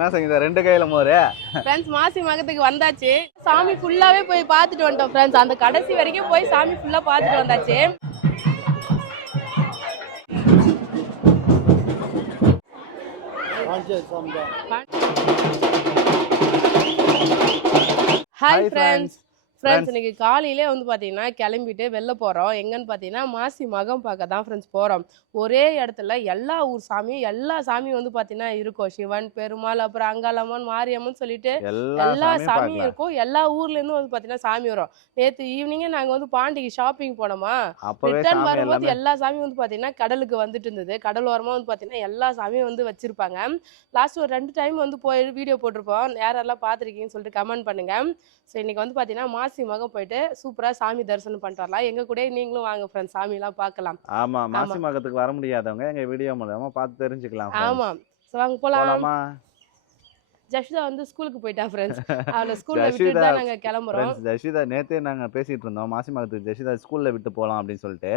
என்ன சங்கீதா ரெண்டு கையில மோரு ஃப்ரெண்ட்ஸ் மாசி மகத்துக்கு வந்தாச்சு. சாமி ஃபுல்லாவே போய் பார்த்துட்டு வந்துட்டோம் ஃப்ரெண்ட்ஸ். அந்த கடைசி வரைக்கும் போய் சாமி ஃபுல்லா பார்த்துட்டு வந்தாச்சு. Hi friends. இன்னைக்கு காலையிலே வந்து பார்த்தீங்கன்னா கிளம்பிட்டு வெளில போகிறோம். எங்கன்னு பார்த்தீங்கன்னா மாசி மகம் பார்க்க தான் ஃப்ரெண்ட்ஸ் போகிறோம். ஒரே இடத்துல எல்லா ஊர் சாமியும் எல்லா சாமியும் வந்து பார்த்தீங்கன்னா இருக்கும். சிவன், பெருமாள், அப்புறம் அங்காளம்மன், மாரியம்மன் சொல்லிட்டு எல்லா சாமியும் இருக்கும். எல்லா ஊர்லேருந்தும் வந்து பார்த்தீங்கன்னா சாமி வரும். நேற்று ஈவினிங்கே நாங்கள் வந்து பாண்டிக்கு ஷாப்பிங் போனோமா, ரிட்டர்ன் வரும்போது எல்லா சாமியும் வந்து பார்த்தீங்கன்னா கடலுக்கு வந்துட்டு இருந்தது. கடல் ஓரமாக வந்து பார்த்தீங்கன்னா எல்லா சாமியும் வந்து வச்சிருப்பாங்க. லாஸ்ட் ஒரு 2 டைம் வந்து போய் வீடியோ போட்டிருப்போம். யாரெல்லாம் பார்த்துருக்கீங்கன்னு சொல்லிட்டு கமெண்ட் பண்ணுங்க. ஸோ இன்னைக்கு வந்து பார்த்தீங்கன்னா மாசி மகம் போயிட்டு சூப்பராக சாமி தரிசனம் பண்ணிட்டு வரலாம். எங்க கூட நீங்களும் வாங்க ஃப்ரெண்ட்ஸ், சாமியெல்லாம் பார்க்கலாம். ஆமா, மாசி மகத்துக்கு வர முடியாதவங்க எங்க வீடியோ மூலமா பார்த்து தெரிஞ்சுக்கலாம். ஆமா, ஸோ வாங்க போகலாம். ஜஷிதா வந்து ஸ்கூலுக்கு போயிட்டா ஃப்ரெண்ட்ஸ். அவளை ஸ்கூல்ல விட்டுட்டு தான் நாங்க கிளம்புறோம். ஜஷிதா நேத்தே நாங்க பேசிட்டு இருந்தோம் மாசி மகத்துக்கு ஜஷிதா ஸ்கூல்ல விட்டு போலாம் அப்படின்னு சொல்லிட்டு.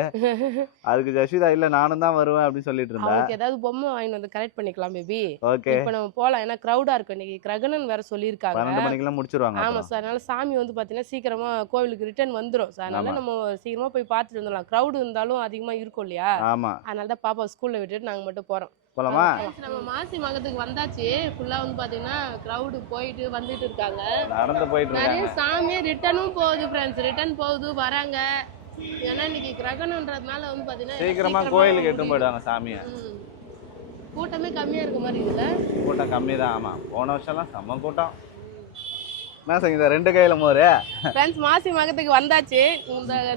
அதுக்கு ஜஷிதா இல்ல நானும் தான் வருவேன் அப்படின்னு சொல்லிட்டு இருந்தா. அவளுக்கு ஏதாவது பொம்மை வாங்கி வந்து கரெக்ட் பண்ணிக்கலாம் பேபி. ஓகே, இப்போ நம்ம போலாம். ஏன்னா கிரௌடா இருக்கு. இன்னைக்கு கிரகணன் வேற சொல்லியிருக்காங்க. 12 மணிக்கெல்லாம் முடிச்சிருவாங்க. ஆமா சார், அதனால சாமி வந்து பாத்தீங்கன்னா சீக்கிரமா கோவிலுக்கு ரிட்டர்ன் வந்துரும். அதனால நம்ம சீக்கிரமா போய் பார்த்துட்டு வந்துடலாம். கிரௌடு இருந்தாலும் அதிகமா இருக்கும் இல்லையா? ஆமா, அதனால தான் பாப்பா ஸ்கூல்ல விட்டுட்டு நாங்க மட்டும் போறோம். போலாமா? நம்ம மாசி மகத்துக்கு வந்தாச்சு. ஃபுல்லா வந்து பாத்தீங்கன்னா கிரவுட் போயிட்டு வந்துட்டு இருக்காங்க. நடந்து போயிட்டு இருக்காங்க. நிறைய சாமி ரிட்டர்னும் போகுது ஃப்ரெண்ட்ஸ். ரிட்டர்ன் போகுது, வராங்க. ஏன்னா இன்னைக்கு கிரகணன்றதுனால வந்து பாத்தீங்கன்னா சீக்கிரமா கோயிலுக்கு எட்டு போயிடுவாங்க சாமியை. கூட்டமே கம்மியா இருக்க மாதிரி இருக்குல்ல? கூட்டம் கம்மி தான். ஆமா, போன வருஷம்லாம் செம்ம கூட்டம். என்ன சங்கீதா ரெண்டு கையில மோரு ஃப்ரெண்ட்ஸ். மாசி மகத்துக்கு வந்தாச்சு.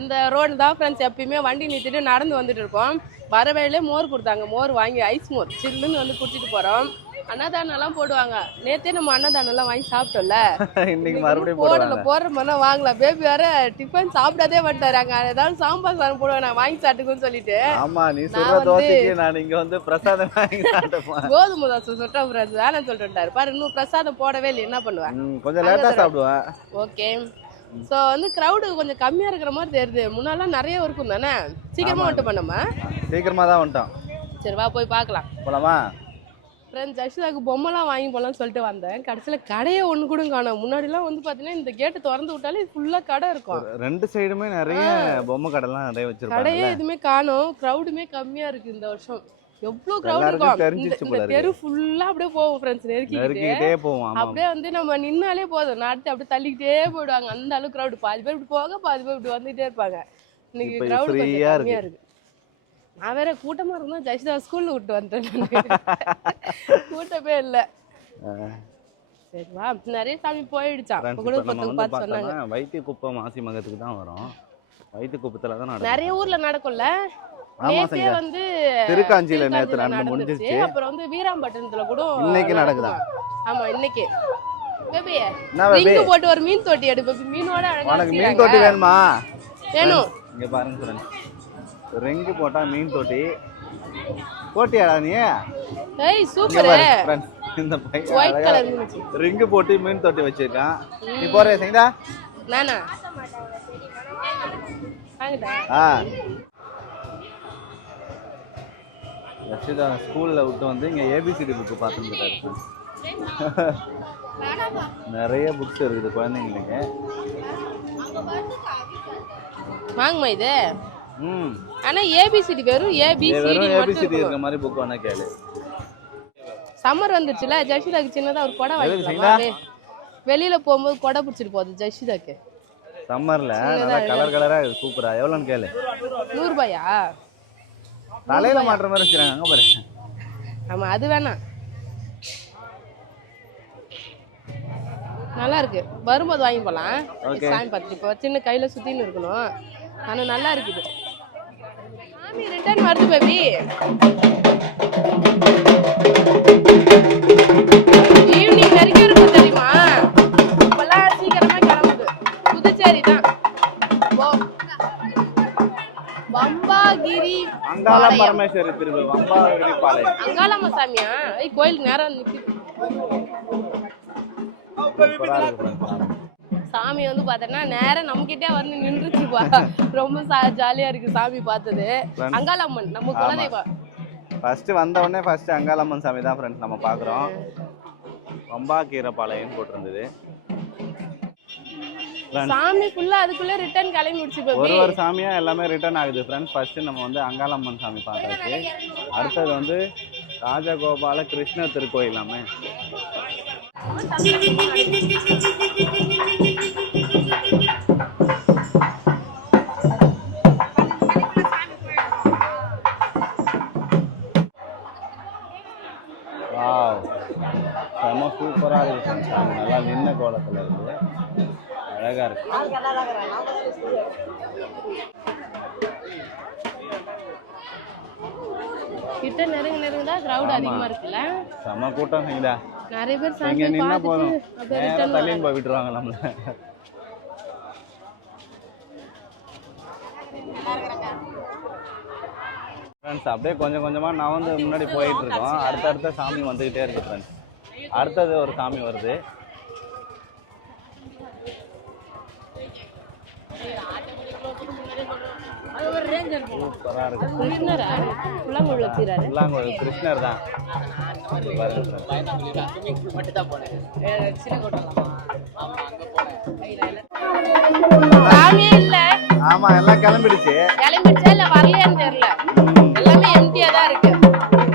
இந்த ரோடு தான் ஃப்ரெண்ட்ஸ் எப்பயுமே வண்டி நிறுத்திட்டு நடந்து வந்துட்டு இருக்கோம். வர வேலையிலே மோர் கொடுத்தாங்க. மோர் வாங்கி ஐஸ் மோர் சில்லுன்னு வந்து குடிச்சிட்டு போறோம். அன்னதானம் எல்லாம் போடுவாங்க. நேத்தே நம்ம அன்னதானம் எல்லாம் வாங்கி சாப்பிட்டோம்ல. இன்னைக்கு மறுபடியும் போடுற மாதிரி வாங்கலாம். பேபி வேற டிஃபன் சாப்பிடாதே மாட்டாங்க. ஏதாவது சாம்பார் சாதம் போடுவேன் நான் வாங்கி சாப்பிட்டுக்குன்னு சொல்லிட்டு. ஆமா, நீ சொல்ற தோசைக்கு நான் இங்க வந்து பிரசாதம் வாங்கி சாப்பிட்டேன். கோதுமை தோசை சுட்டா ஃப்ரெண்ட்ஸ் வேணாம்னு சொல்லிட்டு பாரு. இன்னும் பிரசாதம் போடவே இல்லை. என்ன பண்ணுவேன்? கொஞ்சம் லேட்டா சாப்பிடுவேன். ஓகே. ஸோ வந்து க்ரௌடு கொஞ்சம் கம்மியாக இருக்கிற மாதிரி தெரியுது. முன்னாலாம் நிறைய இருக்கும் தானே? சீக்கிரமாக வந்துட்டு பண்ணோமா? சீக்கிரமா தான் வந்துட்டோம். சரி வா போய் பார்க்கலாம். போலாமா? ஃப்ரெண்ட்ஸ் ஜஷிதாக்கு பொம்மைலாம் வாங்கி போகலான்னு சொல்லிட்டு வந்தேன். கடைசியில் கடையை ஒன்று கூட காணோம். முன்னாடிலாம் வந்து பார்த்தீங்கன்னா இந்த கேட்டு திறந்து விட்டாலே ஃபுல்லாக கடை இருக்கும். ரெண்டு சைடுமே நிறைய பொம்மை கடைலாம் நிறைய வச்சிருக்காங்க. கடையே எதுவுமே காணோம். க்ரௌடுமே கம்மியாக இருக்குது இந்த வருஷம். எவ்வளோ க்ரௌட் இருக்கும். இந்த தெரு ஃபுல்லாக அப்படியே போவோம் ஃப்ரெண்ட்ஸ். நெருக்கிட்டே போவோம். அப்படியே வந்து நம்ம நின்னாலே போதும், நடத்தி அப்படியே தள்ளிக்கிட்டே போயிடுவாங்க. அந்த அளவுக்கு க்ரௌடு. பாதி பேர் இப்படி போக, பாதி பேர் இப்படி வந்துகிட்டே இருப்பாங்க. இன்னைக்கு க்ரௌடு கொஞ்சம் கம்மியாக இருக்கு. நான் வேற கூட்டமா இருந்தா ஜஷிதா ஸ்கூல்ல விட்டு வந்துட்டேன். கூட்டமே இல்லை. சரி வா, நிறைய சாமி போயிடுச்சான். பார்த்து சொன்னாங்க வைத்திய குப்பம் மாசி மகத்துக்கு தான் வரும். வைத்திய குப்பத்துல தான் நிறைய ஊர்ல நடக்கும்ல. நேத்தே வந்து திருக்காஞ்சியில நேத்து நடந்துச்சு. அப்புறம் வந்து வீராம்பட்டினத்துல கூட இன்னைக்கு நடக்குதா? ஆமா, இன்னைக்கு பேபி ரிங் போட்டு ஒரு மீன் தொட்டி எடு பேபி. மீனோட அழகா உனக்கு மீன் தொட்டி வேணுமா? வேணும். இங்க பாருங்க ஃப்ரெண்ட்ஸ், ரிங் போட்டா மீன் தொட்டி போட்டியாடா நீ? ஏய் சூப்பர் ஃப்ரெண்ட்ஸ், இந்த பையன் ஒயிட் கலர் ரிங் போட்டு மீன் தொட்டி வச்சிருக்கான். நீ போறே சங்கீதா? நானா வாங்கடா. ஜஷிதா ஸ்கூல்ல விட்டு வந்து இங்க ஏபிசிடி புக் பார்த்துட்டு நிறைய புக்ஸ் இருக்குது குழந்தைங்களுக்கு. வாங்கம்மா இது. ஆனா ஏபிசிடி வெறும் ஏபிசிடி இருக்க மாதிரி புக் வேணா கேளு. சம்மர் வந்துச்சுல, ஜஷிதாக்கு சின்னதா ஒரு கொடை வாங்கிக்கலாம். வெளியில போகும்போது கொடை பிடிச்சிட்டு போகுது ஜஷிதாக்கு. சம்மர்ல நல்லா கலர் கலரா சூப்பரா. எவ்வளோன்னு கேளு. 100 ரூபாயா? தலையில மாட்டுற மாதிரி வச்சிருக்காங்க. அங்க பாரு. ஆமா, அது வேணாம். நல்லா இருக்கு. வரும்போது வாங்கி போலாம். சாமி பார்த்துட்டு இப்போ சின்ன கையில சுத்தின்னு இருக்கணும். ஆனா நல்லா இருக்குது. சாமி ரிட்டர்ன் வருது பேபி. ஈவினிங் வரைக்கும் இருக்கும் தெரியுமா? இப்பெல்லாம் சீக்கிரமா கிளம்புது. புதுச்சேரி தான். வம்பாகிரி அங்காள பரமேஸ்வரி திருவிழா. வம்பாகிரி பாளையம் அங்காளம்மா சாமியா? கோயிலுக்கு நேரம் நிக்குது. சாமி வந்து பார்த்தோன்னா நேரம் நம்மகிட்டே வந்து நின்றுச்சுப்பா. ரொம்ப ஜாலியா இருக்கு சாமி பார்த்தது. அங்காளம்மன் நம்ம குலதெய்வம். ஃபர்ஸ்ட் வந்த உடனே ஃபர்ஸ்ட் அங்காளம்மன் சாமி தான் ஃப்ரெண்ட்ஸ் நம்ம பார்க்குறோம். பம்பாக்கீரை பாளையம் போட்டிருந்தது. சாமி ஃபுல்லா அதுக்குள்ள ரிட்டர்ன் கிளம்பிடுச்சு பேபி. ஒரு சாமியா எல்லாமே ரிட்டர்ன் ஆகுது ஃப்ரெண்ட்ஸ். ஃபர்ஸ்ட் நம்ம வந்து அங்காளம்மன் சாமி பார்த்தாச்சு. அடுத்தது வந்து ராஜகோபால கிருஷ்ண திருக்கோயில். செம சூப்பரா இருக்கு சாமி. நல்லா நின்ன கோலத்துல இருக்கு, அழகா இருக்கு. கிட்ட நெருங்கதான் கிரவுட் அதிகமா இருக்குல்ல. செம கூட்டம் செய்யுதா. நிறைய பேர் சாமி சாமி நின்னா போதும் பார்த்துட்டு நேரா தள்ளின்னு போய் விட்டுருவாங்க நம்மள. ஃப்ரெண்ட்ஸ் அப்படியே கொஞ்சம் கொஞ்சமா நான் வந்து முன்னாடி போயிட்டு இருக்கோம். அடுத்தடுத்த சாமி வந்துகிட்டே இருக்கு ஃப்ரெண்ட்ஸ். அடுத்தது ஒரு சாமி வருது. சூப்பரா இருக்கு. கிருஷ்ணரா? புல்லாங்குழல் கிருஷ்ணர் தான். சாமியே இல்ல. ஆமா எல்லாம் கிளம்பிடுச்சா இல்ல வரலையான்னு தெரியல. எல்லாமே எம்டியா தான் இருக்கு.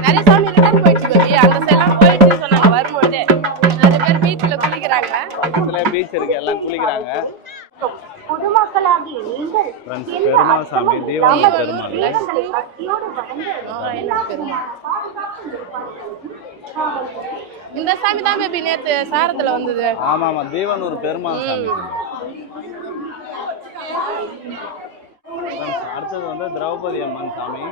நிறைய சாமி ரிட்டர்ன் போயிடுச்சு பேபி. அந்த சைடுலாம் போயிடுச்சு சொன்னாங்க வரும்போது. நிறைய பேர் பீச்ல குளிக்கிறாங்க. பக்கத்துல பீச் இருக்கு, எல்லாம் குளிக்கிறாங்க. பொதுமக்களாகிய நீங்கள் பெருமாள் சாமி, தீவனூர் பெருமாள். இந்த சாமி தான் பேபி நேத்து சாரத்துல வந்தது. ஆமா ஆமா தீவனூர் பெருமாள் சாமி. அடுத்தது வந்து திரௌபதி அம்மன் சாமி.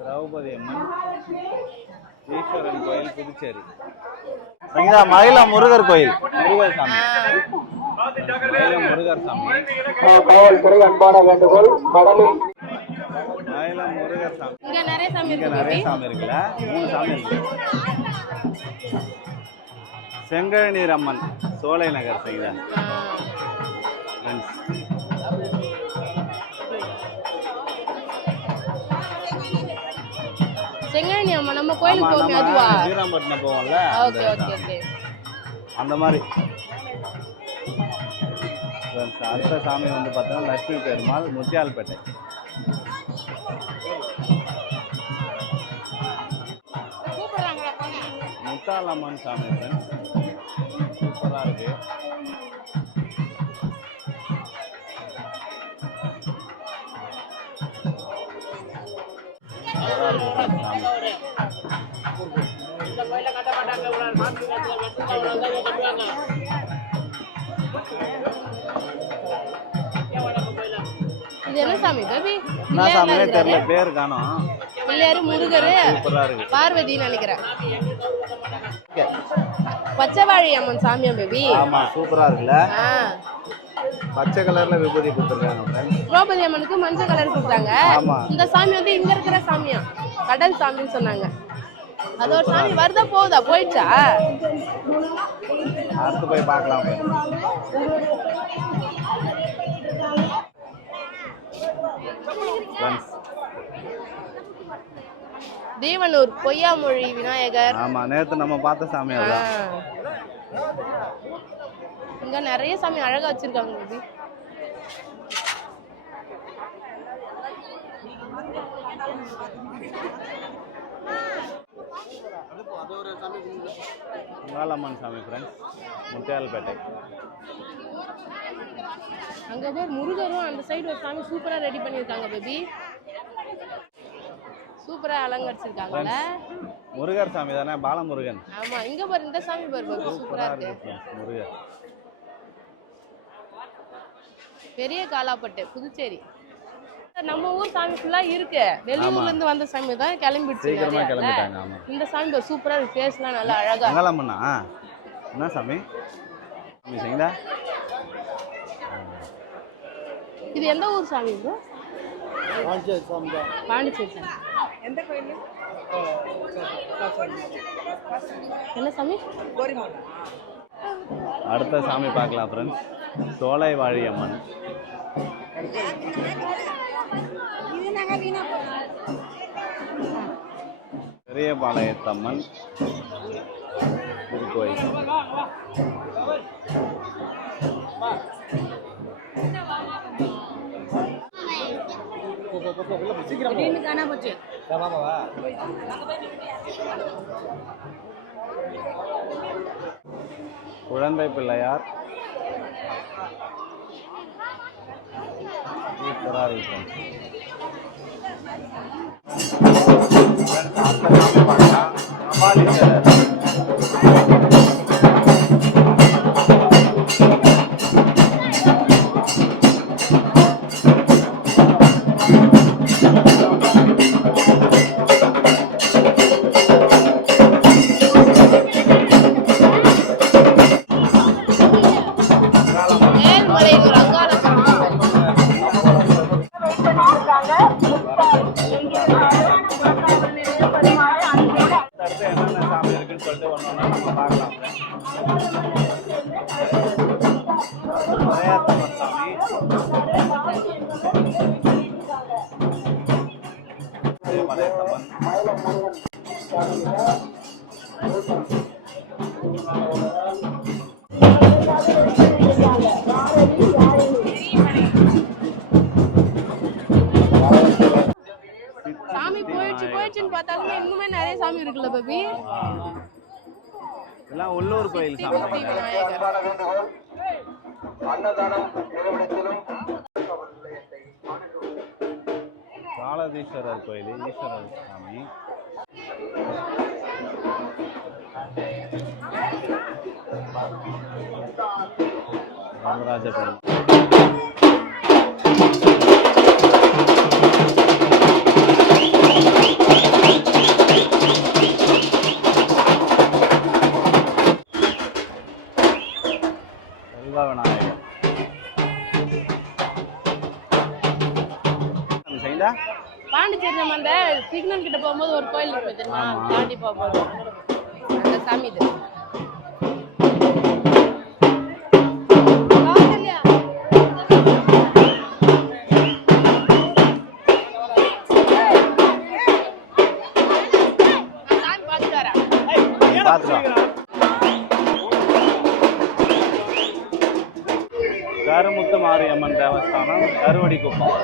திரௌபதி அம்மன் ஈஸ்வரன் கோயில் புதுச்சேரி. மயில முருகர் கோயில், முருகர் சாமி. முருகர் சாமி. காவல்துறை அன்பான வேண்டுகோள். கடலில் மயில முருகர் சாமி. இங்க நிறைய சாமி இருக்கு. நிறைய சாமி இருக்குல்ல, 3 சாமி இருக்கு. செங்கழநீர் அம்மன் சோலை நகர் செய்தா. செங்கழனி அம்மா நம்ம கோயிலுக்கு போவோமே அதுவா? வீராம்பட்டினம் போவோம்ல, ஓகே ஓகே ஓகே அந்த மாதிரி. அடுத்த சாமி வந்து பார்த்தீங்கன்னா லட்சுமி பெருமாள், முத்தியால்பேட்டை. முத்தாலம்மன் சாமி சூப்பரா இருக்கு. இது என்ன சாமி பேபி? என்ன சாமினே தெரியல, பேர் காணோம். பிள்ளையாரு முருகரு பார்வதின்னு நினைக்கிறேன். பச்சைவாழி அம்மன் சாமியா பேபி? ஆமா சூப்பரா இருக்குல்ல. பச்சை கலர்ல விபூதி கொடுத்துருக்காங்க. திரௌபதி அம்மனுக்கு மஞ்சள் கலர் கொடுத்தாங்க. இந்த சாமி வந்து இங்க இருக்கிற சாமியா, கடல் சாமின்னு சொன்னாங்க. அது ஒரு சாமி வருதா போகுதா? போயிடுச்சா? அடுத்து போய் பார்க்கலாம். தீவனூர் பொய்யாமொழி விநாயகர். ஆமா நேத்து நம்ம பார்த்த சாமி அதான். இங்க நிறைய சாமி அழகா வச்சிருக்காங்க பேபி. அங்காளம்மன் சாமி ஃப்ரெண்ட்ஸ், முத்தியால்பேட்டை. அங்க பேர் முருகரும் அந்த சைடு ஒரு சாமி சூப்பரா ரெடி பண்ணிருக்காங்க பேபி. சூப்பரா அலங்கரிச்சிருக்காங்கல. முருகர் சாமி தானே, பாலமுருகன். ஆமா இங்க பாரு, இந்த சாமி பாரு சூப்பரா இருக்கு. முருகர் பெரிய காலாப்பட்டு புதுச்சேரி. நம்ம ஊர் சாமி ஃபுல்லா இருக்கு. வெளியூர்ல இருந்து வந்த சாமி தான் கிளம்பிடுச்சு. இந்த சாமி சூப்பரா இருக்கு. ஃபேஸ்லாம் நல்லா அழகா. அங்காளம்மனா என்ன சாமி? சாமி சரிங்களா? இது எந்த ஊர் சாமி ப்ரோ? பாண்டிச்சேரி சாமி. பாண்டிச்சேரி சாமி. எந்த கோயில்? என்ன சாமி? கோரிமான். அடுத்த சாமி பார்க்கலாம் ஃப்ரெண்ட்ஸ். சோலை வாழி அம்மன். பெரியபாளையத்தம்மன் திருக்கோயில். குழந்தை பிள்ளையார் சூப்பராக இருக்கும். என்னென்ன சாமி இருக்குன்னு சொல்லிட்டு ஒன்று ஒன்றா நம்ம பார்க்கலாம். மலையாத்தம்மன் சாமி, மலையாத்தம்மன், சாமி போயிடுச்சுன்னு பார்த்தாலுமே இன்னுமே நிறைய சாமி இருக்குல்ல பேபி. எல்லாம் உள்ளூர் கோயில் சாமி. காலதீஸ்வரர் கோயில், ஈஸ்வரர் சாமி, ராமராஜ பெருமாள். பாண்டிச்சேரி நம்ம அந்த சிக்னல் கிட்ட போகும்போது ஒரு கோயில் இருக்கு தெரியுமா, தாண்டி போகும்போது அந்த சாமி இது. கருமுத்து மாரியம்மன் தேவஸ்தானம், கருவடிக்குப்பம்.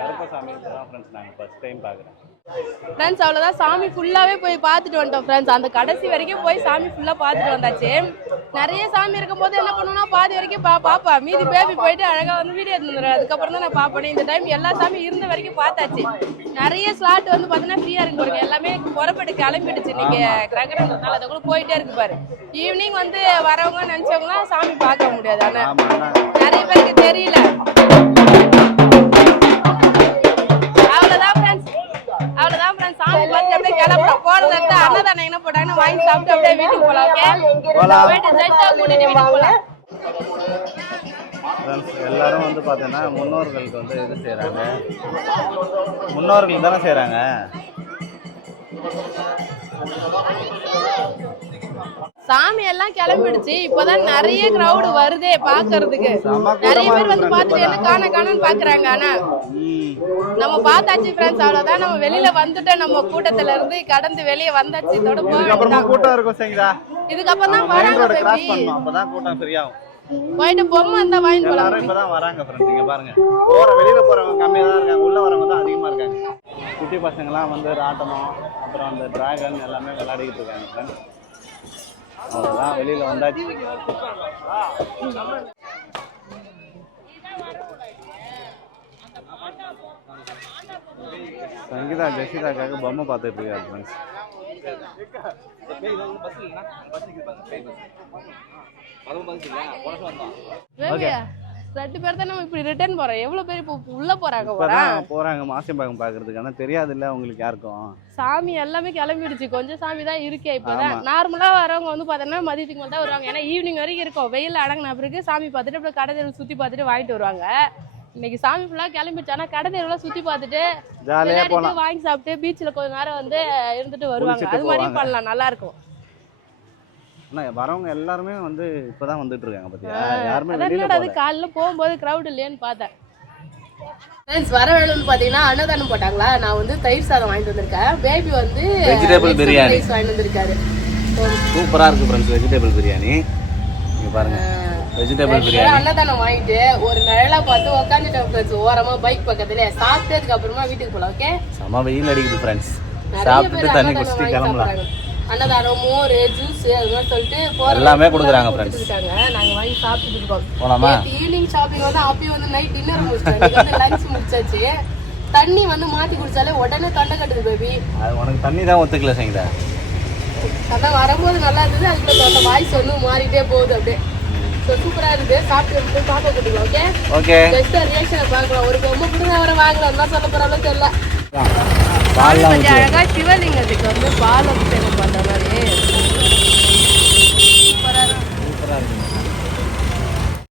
கருப்பசாமி ஃப்ரெண்ட்ஸ் நாங்கள் ஃபர்ஸ்ட் டைம் பார்க்குறேன். ஃப்ரெண்ட்ஸ் அவ்வளோதான், சாமி ஃபுல்லாகவே போய் பார்த்துட்டு வந்துட்டோம் ஃப்ரெண்ட்ஸ். அந்த கடைசி வரைக்கும் போய் சாமி ஃபுல்லாக பார்த்துட்டு வந்தாச்சு. நிறைய சாமி இருக்கும்போது என்ன பண்ணுவோம்னா பாதி வரைக்கும் பாப்பா, மீதி பேபி போயிட்டு அழகாக வந்து வீடியோ எடுத்துருந்துடுறேன். அதுக்கப்புறம் தான் நான் பார்ப்பேன். இந்த டைம் எல்லா சாமி இருந்த வரைக்கும் பார்த்தாச்சு. நிறைய ஸ்லாட் வந்து பார்த்தீங்கன்னா ஃப்ரீயாக இருக்கு பாருங்க. எல்லாமே புறப்பட்டு கிளம்பிடுச்சு. நீங்கள் கிரகணம்னால அதை கூட போயிட்டே இருக்கு பாரு. ஈவினிங் வந்து வரவங்க நினச்சவங்களாம் சாமி பார்க்க முடியாது. ஆனால் நிறைய பேருக்கு தெரியல. சாமி பார்த்து அப்படியே கிளம்புறோம். போறது எடுத்து அன்னதானம் என்ன போட்டாங்கன்னு வாங்கி சாப்பிட்டு அப்படியே வீட்டுக்கு போலாம். ஓகே, வீட்டுக்கு போலாம். எல்லாரும் வந்து பார்த்தீங்கன்னா முன்னோர்களுக்கு வந்து இது செய்கிறாங்க. முன்னோர்கள் தானே செய்கிறாங்க. சாமி எல்லாம் கிளம்பிடுச்சு. இப்பதான் நிறைய கிரௌடு வருதே பாக்குறதுக்கு. நிறைய பேர் வந்து பாத்துட்டு என்ன காணன்னு பாக்குறாங்க. ஆனா நம்ம பார்த்தாச்சு ஃப்ரெண்ட்ஸ், அவ்வளவுதான். நம்ம வெளியில வந்துட்டோம். நம்ம கூட்டத்துல இருந்து கடந்து வெளியே வந்தாச்சு. இதோட கூட்டம் இருக்கும் சரிங்களா. இதுக்கப்புறம் தான் வராங்க. அப்பதான் கூட்டம் சரியாகும். போயிட்டு பொம்மை அந்த வாங்கி எல்லாரும் இப்பதான் வராங்க ஃப்ரெண்ட்ஸ். இங்க பாருங்க, வெளியில போறவங்க கம்மியா தான் இருக்காங்க, உள்ள வரவங்க தான் அதிகமா இருக்காங்க. குட்டி பசங்கலாம் வந்து ராட்டனம், அப்புறம் அந்த டிராகன் எல்லாமே விளையாடிக்கிட்டு இருக்காங்க ஃப்ரெண்ட்ஸ். அவ்வளோதான், வெளியில வந்தாச்சு. சங்கீதா ஜெசிதாக்காக பொம்மை பார்த்துட்டு இருக்காரு ஃப்ரெண்ட்ஸ். ரெண்டு பேர் தான் நம்ம இப்படி ரிட்டர்ன் போறோம். எவ்வளவு பேர் இப்போ உள்ள போறாங்க போறாங்க மாசியம்பாக்கம் பாக்குறதுக்கு. ஆனா தெரியாது இல்ல உங்களுக்கு யாருக்கும். சாமி எல்லாமே கிளம்பிடுச்சு. கொஞ்சம் சாமி தான் இருக்கே. இப்பதான் நார்மலா வரவங்க வந்து பாத்தீங்கன்னா மதியத்துக்கு மேல தான் வருவாங்க. ஏன்னா ஈவினிங் வரைக்கும் இருக்கும். வெயில் அடங்கின பிறகு சாமி பார்த்துட்டு அப்புறம் கடை சுத்தி பார்த்துட்டு வாங்கிட்டு வருவாங்க. இன்னைக்கு சாமி ஃபுல்லாக கிளம்பிடுச்சு. ஆனால் கடை தெருவில் சுற்றி பார்த்துட்டு ஜாலியாக விளையாடிட்டு போகலாம். வாங்கி சாப்பிட்டு பீச்சில் கொஞ்ச நேரம் வந்து இருந்துட்டு வருவாங்க. குளிச்சிட்டு அது மாதிரியும் போவாங்க. பண்ணலாம், நல்லா இருக்கும். ஆனால் வரவங்க எல்லாருமே வந்து இப்போ தான் வந்துட்டு இருக்காங்க பார்த்தியா, யாருமே அதான் வெளியில் என்னடா அது போகல. காலைல போகும்போது க்ரௌட் இல்லையான்னு பார்த்தேன். ஃப்ரெண்ட்ஸ், வர வேலைன்னு பார்த்தீங்கன்னா அன்னதானம் போட்டாங்களா. நான் வந்து தயிர் சாதம் வாங்கிட்டு வந்திருக்கேன். பேபி வந்து வெஜிடபிள் பிரியாணி ரைஸ் வாங்கிட்டு வந்திருக்காரு. சூப்பராக இருக்குது ஃப்ரெண்ட்ஸ். வெஜிடபிள் பிரியாணி இங்கே பாருங்கள். வெஜிடபிள் பிரியாணி அன்னதானம் வாங்கிட்டு ஒரு நிழலா பார்த்து உட்காந்துட்டேன் ஃப்ரெண்ட்ஸ். ஓரமா பைக் பக்கத்துல சாப்பிட்டதுக்கு அப்புறமா வீட்டுக்கு போலாம். ஓகே, செம வெயில் அடிக்குது ஃப்ரெண்ட்ஸ். நிறைய சாப்பிட்டுட்டு பேர் தண்ணி அன்னதானம் குடிச்சிட்டு வாங்கி கிளம்பலாம். சாப்பிடுறாங்க. அன்னதானம், மோர், ஜூஸ் அது மாதிரி சொல்லிட்டு எல்லாமே கொடுக்குறாங்க friends. இருக்காங்க. நாங்க வாங்கி சாப்பிட்டுட்டு இருக்கோம். போலாமா? ஈவினிங் ஷாப்பிங் வந்து அப்பயும் வந்து நைட் டின்னர் முடிச்சிட்டோம். லஞ்ச் முடிச்சாச்சு. தண்ணி வந்து மாத்தி குடிச்சாலே உடனே தொண்டை கட்டுது பேபி. அது உனக்கு தண்ணி தான் ஒத்துக்கல சங்கீதா. அதான் வரும்போது நல்லா இருந்தது. அதுக்குள்ள அந்த வாய்ஸ் வந்து மாறிட்டே போகுது அப்படியே. ஸோ சூப்பரா இருக்கு. சாப்பிட்டு பாப்பா கொடுக்கலாம். ஓகே ஓகே, ஜஸ்ட் ரியாக்ஷன் பார்க்கலாம். ஒரு பொம்மை கொடுங்க, அவரை வாங்கலாம். என்ன சொல்ல போறாலும் தெரியல. பால்லாம் கொஞ்சம் அழகா சிவலிங்கத்துக்கு வந்து